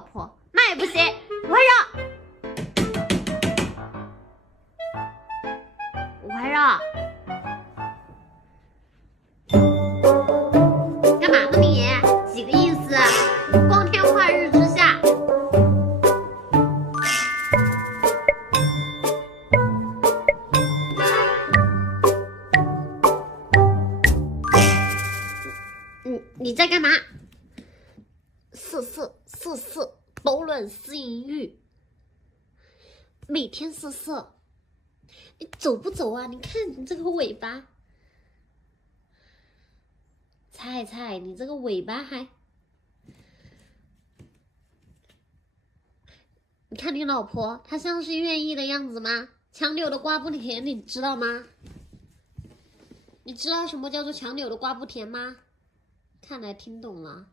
老婆，那也不行，吴怀柔。吴怀柔，干嘛呢你？几个意思？光天化日之下。你在干嘛？色，饱暖思淫欲，每天色，你走不走啊？你看你这个尾巴，菜，你这个尾巴还，你看你老婆，她像是愿意的样子吗？强扭的瓜不甜，你知道吗？你知道什么叫做强扭的瓜不甜吗？看来听懂了。